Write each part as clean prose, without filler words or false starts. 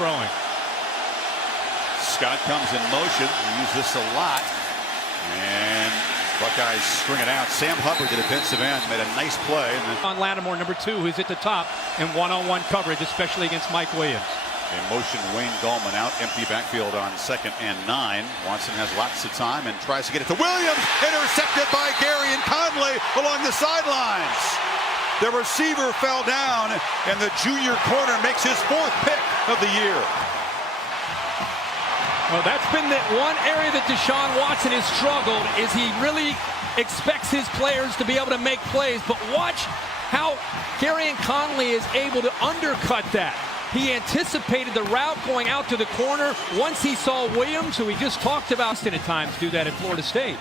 throwing. Scott comes in motion. We use this a lot. And Buckeyes string it out. Sam Hubbard, the defensive end, made a nice play. And then On Lattimore, number 2, who's at the top in one-on-one coverage, especially against Mike Williams. in motion, Wayne Gallman out. Empty backfield on 2nd and 9. Watson has lots of time and tries to get it to Williams. Intercepted by Gary and Conley along the sidelines. The receiver fell down, and the junior corner makes his 4th pick of the year. Well, that's been the one area that Deshaun Watson has struggled, is he really expects his players to be able to make plays. But watch how Gary and Conley is able to undercut that. He anticipated the route going out to the corner once he saw Williams, who we just talked about, at times do that at Florida State.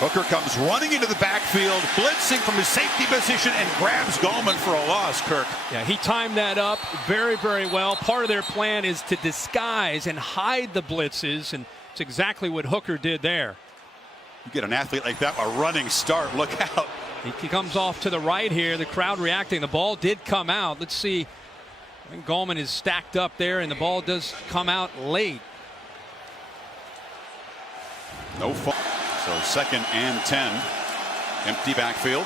Hooker comes running into the backfield, blitzing from his safety position, and grabs Gallman for a loss, Kirk. Yeah, he timed that up very, very well. Part of their plan is to disguise and hide the blitzes, and it's exactly what Hooker did there. You get an athlete like that, a running start, look out. He comes off to the right here, the crowd reacting. The ball did come out. Let's see. I think Gallman is stacked up there, and the ball does come out late. No fault. So 2nd and 10. Empty backfield.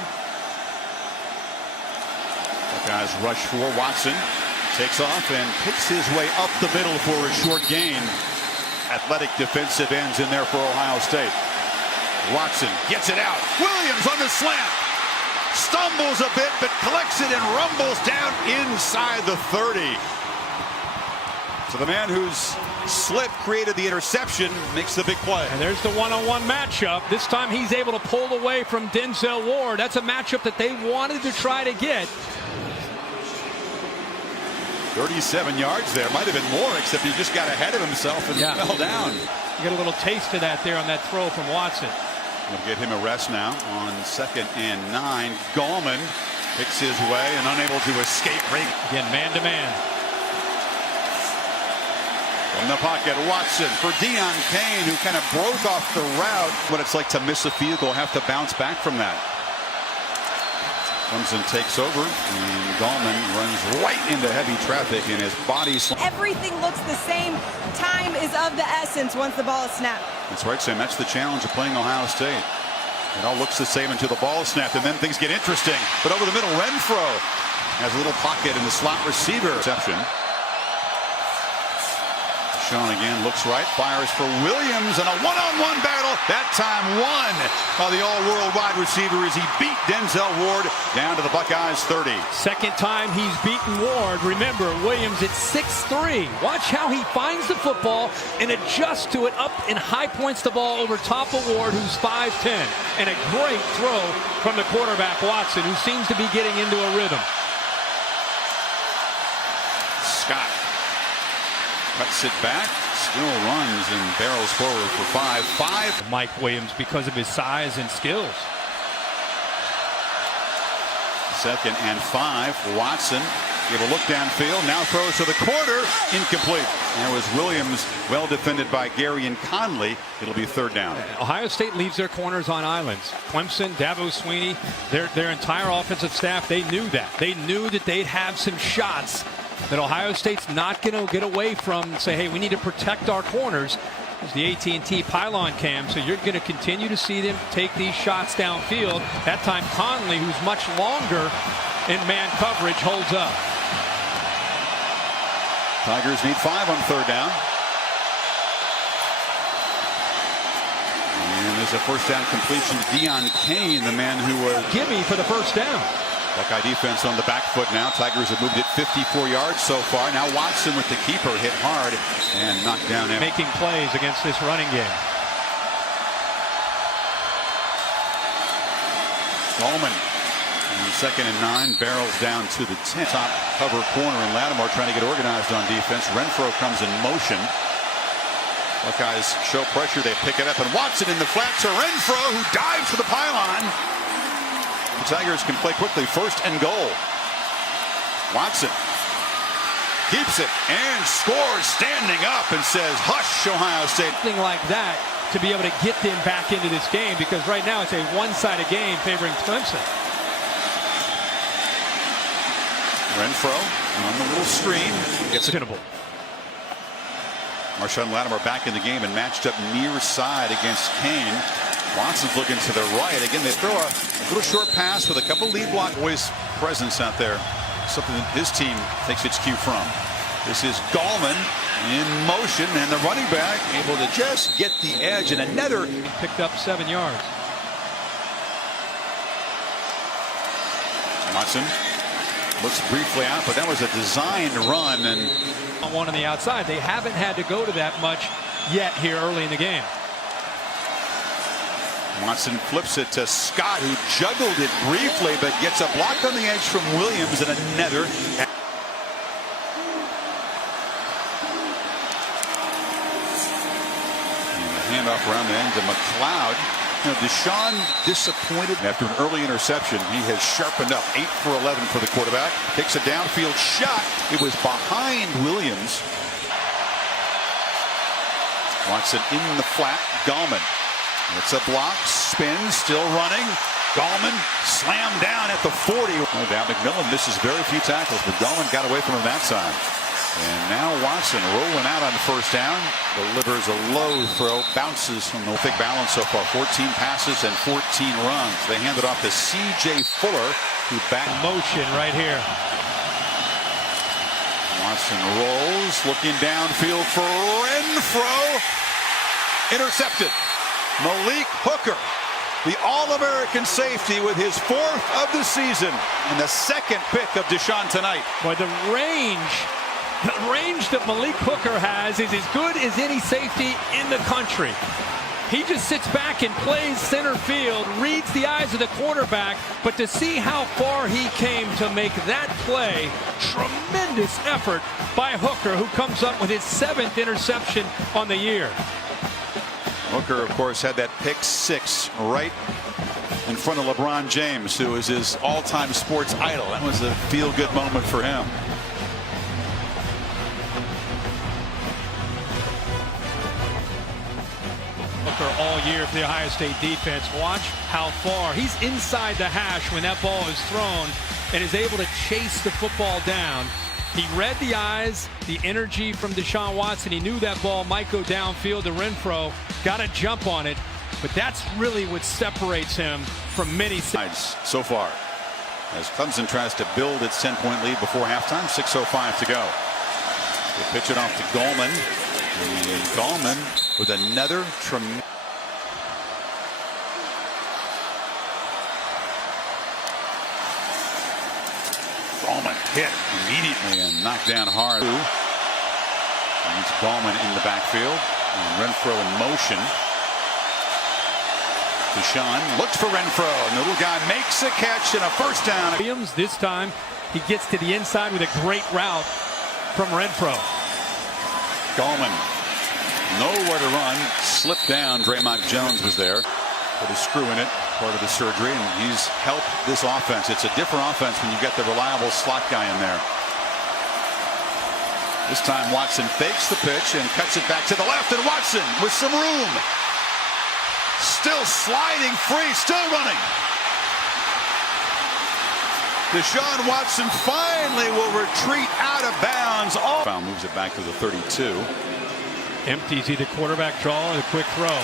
Buckeyes rush for Watson. Takes off and picks his way up the middle for a short gain. Athletic defensive ends in there for Ohio State. Watson gets it out. Williams on the slant. Stumbles a bit, but collects it and rumbles down inside the 30. So the man whose slip created the interception makes the big play. And there's the one-on-one matchup. This time he's able to pull away from Denzel Ward. That's a matchup that they wanted to try to get. 37 yards there. Might have been more, except he just got ahead of himself and fell down. You get a little taste of that there on that throw from Watson. We'll get him a rest now on 2nd and 9. Gallman picks his way and unable to escape. Again, man-to-man. From the pocket, Watson for Deion Kane, who kind of broke off the route. What it's like to miss a field goal, have to bounce back from that. Clemson takes over, and Gallman runs right into heavy traffic, and his body everything looks the same. Time is of the essence once the ball is snapped. That's right, Sam. That's the challenge of playing Ohio State. It all looks the same until the ball is snapped, and then things get interesting. But over the middle, Renfro has a little pocket in the slot receiver. Reception. Sean again looks right, fires for Williams, and a one-on-one battle. That time won by the all-world wide receiver as he beat Denzel Ward down to the Buckeyes 30. Second time he's beaten Ward. Remember, Williams at 6'3". Watch how he finds the football and adjusts to it up and high points the ball over top of Ward, who's 5'10". And a great throw from the quarterback, Watson, who seems to be getting into a rhythm. Scott cuts it back, still runs and barrels forward for 5. Mike Williams, because of his size and skills. 2nd and 5. Watson gave a look downfield, now throws to the corner, incomplete. There was Williams, well defended by Gary and Conley. It'll be 3rd down. Ohio State leaves their corners on islands. Clemson, Dabo Swinney, their entire offensive staff, they knew that. They knew that they'd have some shots that Ohio State's not going to get away from and say, hey, we need to protect our corners. There's the AT&T pylon cam, so you're going to continue to see them take these shots downfield. That time Conley, who's much longer in man coverage, holds up. Tigers need 5 on 3rd down. And there's a 1st down completion to Deion Kane, the man who was gimme for the 1st down. Buckeye defense on the back foot now. Tigers have moved it 54 yards so far. Now Watson with the keeper hit hard and knocked down. Making plays against this running game. Gallman in 2nd and 9 barrels down to the 10. Top cover corner, and Lattimore trying to get organized on defense. Renfro comes in motion. Buckeyes show pressure. They pick it up, and Watson in the flat to Renfro, who dives for the pylon. The Tigers can play quickly. 1st and goal. Watson keeps it and scores standing up and says, hush, Ohio State. Something like that to be able to get them back into this game, because right now it's a one-sided game favoring Clemson. Renfro on the little screen. Gets it. Marshawn Lattimore back in the game and matched up near side against Kane. Watson's looking to the right. Again, they throw a little short pass with a couple lead block boys presence out there. Something that his team takes its cue from. This is Gallman in motion, and the running back able to just get the edge, and another. Picked up 7 yards. Watson looks briefly out, but that was a designed run. And one on the outside. They haven't had to go to that much yet here early in the game. Watson flips it to Scott, who juggled it briefly, but gets a block on the edge from Williams, and another. And the handoff around the end to McLeod. You know, Deshaun disappointed after an early interception. He has sharpened up. 8 for 11 for the quarterback. Takes a downfield shot. It was behind Williams. Watson in the flat. Gallman. It's a block. Spins. Still running. Gallman slammed down at the 40. No doubt McMillan misses very few tackles, but Gallman got away from him that time. And now Watson rolling out on first down. Delivers a low throw. Bounces from the thick balance so far. 14 passes and 14 runs. They hand it off to C.J. Fuller, who back Motion right here. Watson rolls. Looking downfield for Renfro. Intercepted. Malik Hooker, the All-American safety, with his 4th of the season and the 2nd pick of Deshaun tonight. Boy, the range that Malik Hooker has is as good as any safety in the country. He just sits back and plays center field, reads the eyes of the quarterback, but to see how far he came to make that play, tremendous effort by Hooker, who comes up with his 7th interception on the year. Hooker, of course, had that pick 6 right in front of LeBron James, who is his all-time sports idol. That was a feel-good moment for him. Hooker all year for the Ohio State defense. Watch how far he's inside the hash when that ball is thrown and is able to chase the football down. He read the eyes, the energy from Deshaun Watson. He knew that ball might go downfield to Renfro. Got a jump on it, but that's really what separates him from many sides so far, as Clemson tries to build its 10-point lead before halftime. 6:05 to go. They pitch it off to Gallman. And Gallman with another tremendous. Gallman hit immediately and knocked down hard. It's Gallman in the backfield. And Renfro in motion. Deshaun looks for Renfro, and the little guy makes a catch and a first down. Williams, this time, he gets to the inside with a great route from Renfro. Gallman, nowhere to run, slipped down. Draymond Jones was there. Put a screw in it, part of the surgery, and he's helped this offense. It's a different offense when you get the reliable slot guy in there. This time Watson fakes the pitch and cuts it back to the left, and Watson with some room. Still sliding free, still running. Deshaun Watson finally will retreat out of bounds. Foul moves it back to the 32. Empties either quarterback draw or the quick throw.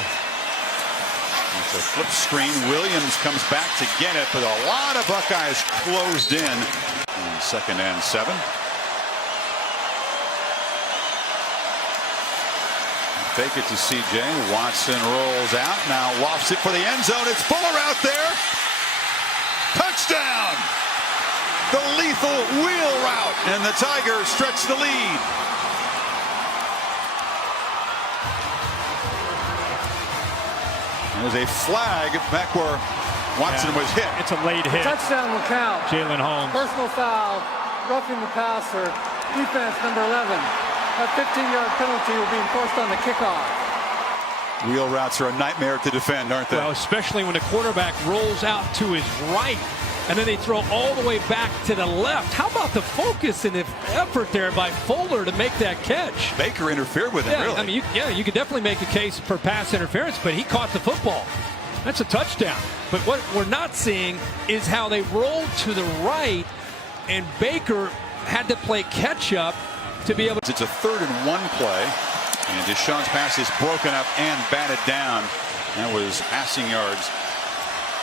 It's a flip screen. Williams comes back to get it, but a lot of Buckeyes closed in. And 2nd and 7. Fake it to C.J. Watson rolls out. Now lofts it for the end zone. It's Fuller out there. Touchdown! The lethal wheel route. And the Tigers stretch the lead. There's a flag back where Watson was hit. It's a late hit. Touchdown will count. Jalen Holmes. Personal foul. Roughing the passer. Defense number 11. That 15-yard penalty will be enforced on the kickoff. Wheel routes are a nightmare to defend, aren't they? Well, especially when the quarterback rolls out to his right, and then they throw all the way back to the left. How about the focus and the effort there by Fuller to make that catch? Baker interfered with it, really. I mean, you could definitely make a case for pass interference, but he caught the football. That's a touchdown. But what we're not seeing is how they rolled to the right and Baker had to play catch up to be able to. It's a 3rd and 1 play, and Deshaun's pass is broken up and batted down. That was passing yards,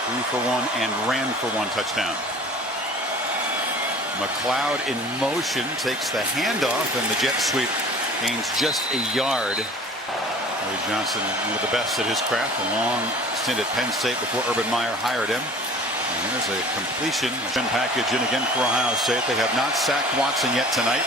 3 for 1 and ran for 1 touchdown. McLeod in motion takes the handoff, and the jet sweep gains just a yard. Ray Johnson, one of the best at his craft, a long stint at Penn State before Urban Meyer hired him. And there's a completion package in again for Ohio State. They have not sacked Watson yet tonight.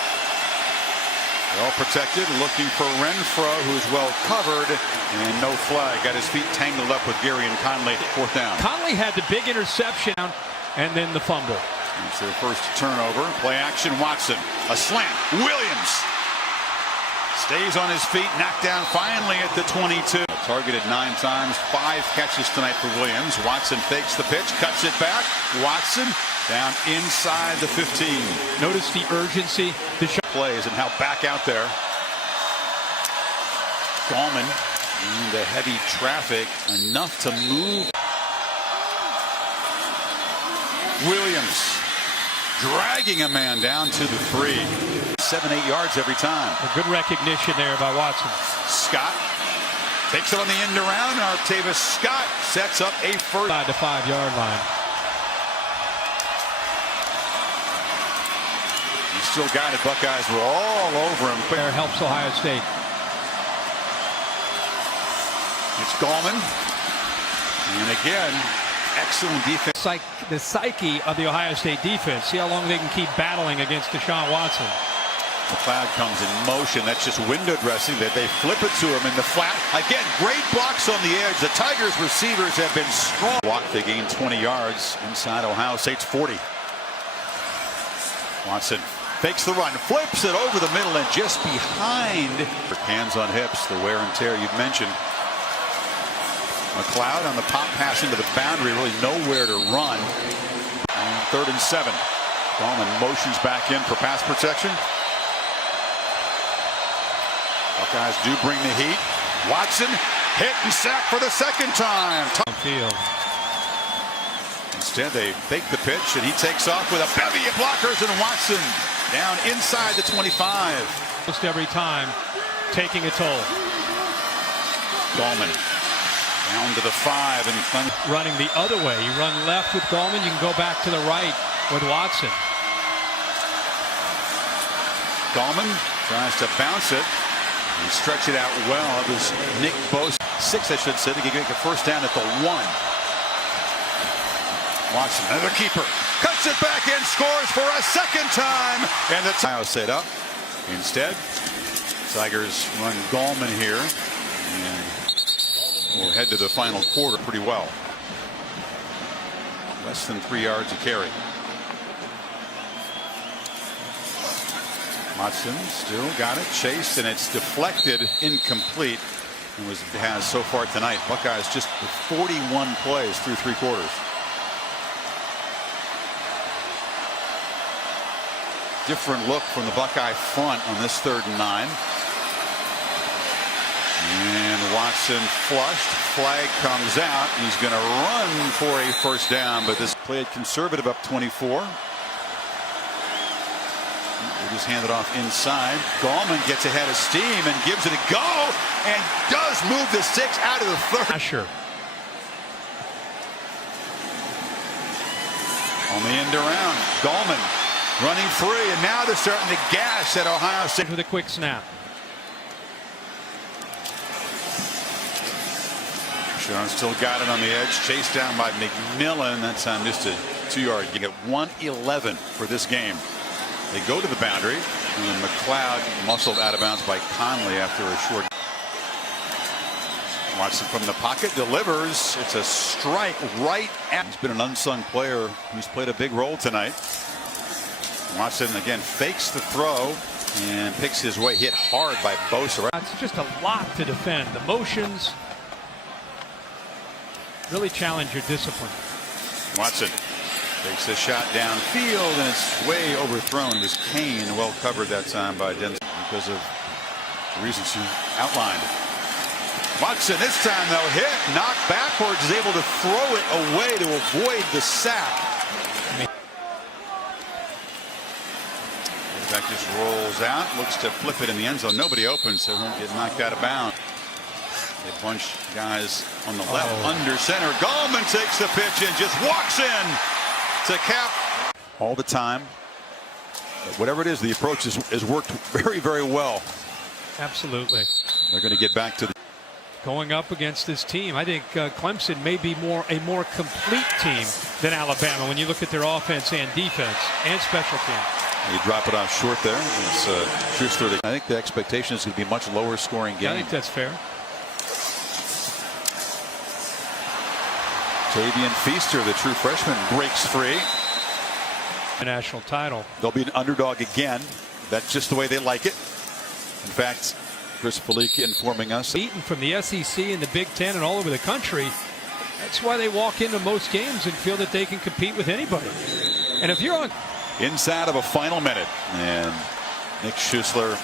Well protected, looking for Renfro, who's well covered, and no flag. Got his feet tangled up with Gary and Conley. 4th down. Conley had the big interception and then the fumble. It's their first turnover. Play action, Watson. A slant. Williams stays on his feet, knocked down finally at the 22. Targeted 9 times, 5 catches tonight for Williams. Watson fakes the pitch, cuts it back. Watson down inside the 15. Notice the urgency. Plays and now back out there. Gallman in the heavy traffic, enough to move. Williams dragging a man down to the 3. 7-8 yards every time. A good recognition there by Watson. Scott takes it on the end around. Artavis Scott sets up a first. 5 to 5 yard line. He still got it. Buckeyes were all over him. There helps Ohio State. It's Gallman. And again, excellent defense. The psyche of the Ohio State defense. See how long they can keep battling against Deshaun Watson. McLeod comes in motion. That's just window dressing. That they flip it to him in the flat. Again, great blocks on the edge. The Tigers receivers have been strong. Walk, they gain 20 yards inside Ohio State's 40. Watson fakes the run, flips it over the middle and just behind. Hands on hips, the wear and tear you've mentioned. McLeod on the pop pass into the boundary, really nowhere to run. And 3rd and 7. Gallman motions back in for pass protection. Buckeyes do bring the heat. Watson hit and sacked for the 2nd time. Field. Instead, they fake the pitch, and he takes off with a bevy of blockers, and Watson down inside the 25. Almost every time, taking a toll. Gallman down to the 5, and Clemson running the other way. You run left with Gallman, you can go back to the right with Watson. Gallman tries to bounce it. He stretched it out well. It was Nick Bosa. 6, I should say. They can make a first down at the 1. Watson, another keeper. Cuts it back in, scores for a 2nd time. And the Ohio State up. Instead, Tigers run Gallman here. And we'll head to the final quarter pretty well. Less than 3 yards a carry. Watson still got it, chased, and it's deflected, incomplete. It has so far tonight. Buckeyes just 41 plays through 3 quarters. Different look from the Buckeye front on this 3rd and 9. And Watson flushed. Flag comes out. He's going to run for a first down, but this played conservative up 24. They just hand it off inside. Gallman gets ahead of steam and gives it a go and does move the 6 out of the 3rd. Sure. On the end around, Gallman running free, and now they're starting to gash at Ohio State. With a quick snap. Sean still got it on the edge, chased down by McMillan. That time just a 2-yard. You get 111 for this game. They go to the boundary, and McLeod muscled out of bounds by Conley after a short. Watson from the pocket delivers. It's a strike right at. He's been an unsung player who's played a big role tonight. Watson again fakes the throw and picks his way, hit hard by Bosa. It's just a lot to defend. The motions really challenge your discipline. Watson takes a shot downfield, and it's way overthrown. It was Kane, well covered that time by Denzel because of the reasons you outlined. Watson this time though hit, knocked backwards, is able to throw it away to avoid the sack. That just rolls out, looks to flip it in the end zone. Nobody open, so he'll get knocked out of bounds. A bunch of guys on the left, under center. Gallman takes the pitch and just walks in to cap. All the time. But whatever it is, the approach has worked very, very well. Absolutely. They're going to get back to the going up against this team. I think Clemson may be a more complete team than Alabama when you look at their offense and defense and special teams. You drop it off short there. Schuster. I think the expectation is going to be a much lower scoring game. I think that's fair. Tavian Feaster, the true freshman, breaks free. A national title. They'll be an underdog again. That's just the way they like it. In fact, Chris Palika informing us. Beaten from the SEC and the Big Ten and all over the country. That's why they walk into most games and feel that they can compete with anybody. And if you're on inside of a final minute, and Nick Schuster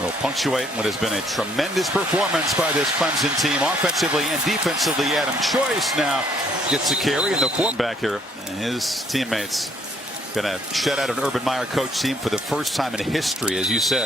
will punctuate what has been a tremendous performance by this Clemson team offensively and defensively. Adam Choice now gets a carry in the form back here, and his teammates going to shut out an Urban Meyer coach team for the first time in history, as you said.